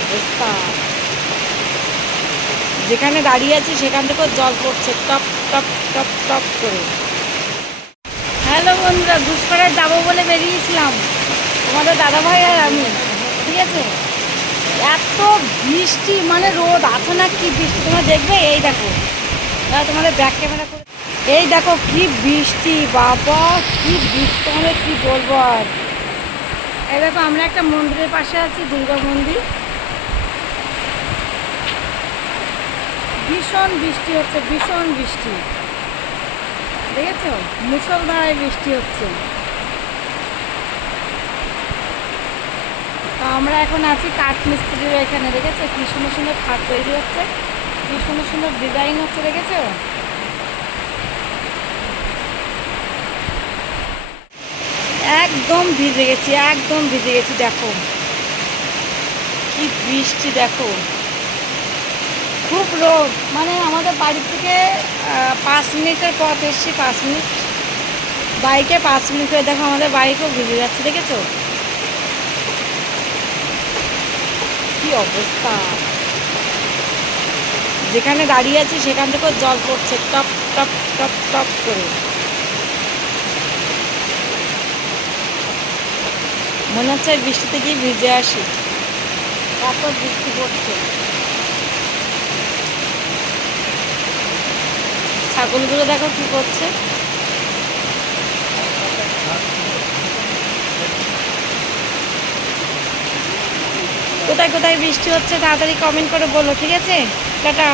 অবস্থা। যেখানে দাঁড়িয়ে আছি, সেখান থেকেও জল পড়ছে, টপ টপ টপ টপ করে। হ্যালো বন্ধুরা ঘুষপাড়ায় যাব বলে বেরিয়েছিলাম। তোমাদের দাদাভাই আর আমি, ঠিক আছে? এত বৃষ্টি মানে রোদ, আছে না কি বৃষ্টি? তোমরা দেখবে, এই দেখো। তোমাদের ব্যাক ক্যামেরা করে এই দেখো কি বৃষ্টি, বাবা, কি বৃষ্টি, তোমাদের কি বলব আর? এই দেখো, আমরা একটা মন্দিরের পাশে আছি, দুর্গা মন্দির। ভীষণ বৃষ্টি হচ্ছে, ভীষণ বৃষ্টি। দেখেছ? মুসলধারায় বৃষ্টি হচ্ছে। তো আমরা এখন আছি কাঠ মিস্ত্রির এখানে দেখেছ? কি সুন্দর সুন্দর খাট তৈরি হচ্ছে, কি সুন্দর সুন্দর ডিজাইন হচ্ছে, দেখেছ? একদম ভিজে গেছি, একদম ভিজে গেছি, দেখো। কি বৃষ্টি, দেখো। খুব রোদ মানে আমাদের বাড়ি থেকে পাঁচ মিনিটের পথ এসছি, পাঁচ মিনিট। বাইকে পাঁচ মিনিট করে দেখো আমাদের বাইকও ভিজে যাচ্ছে, দেখেছ? কি অবস্থা? যেখানে দাঁড়িয়ে আছি, সেখান থেকেও জল পড়ছে, টপ টপ টপ টপ করে। মনে হচ্ছে বৃষ্টিতে গিয়ে ভিজে আসি। এত বৃষ্টি পড়ছে। ছাগলগুলো দেখো কি করছে। কোথায় কোথায় বৃষ্টি হচ্ছে তাড়াতাড়ি কমেন্ট করে বলো, ঠিক আছে? টাটা।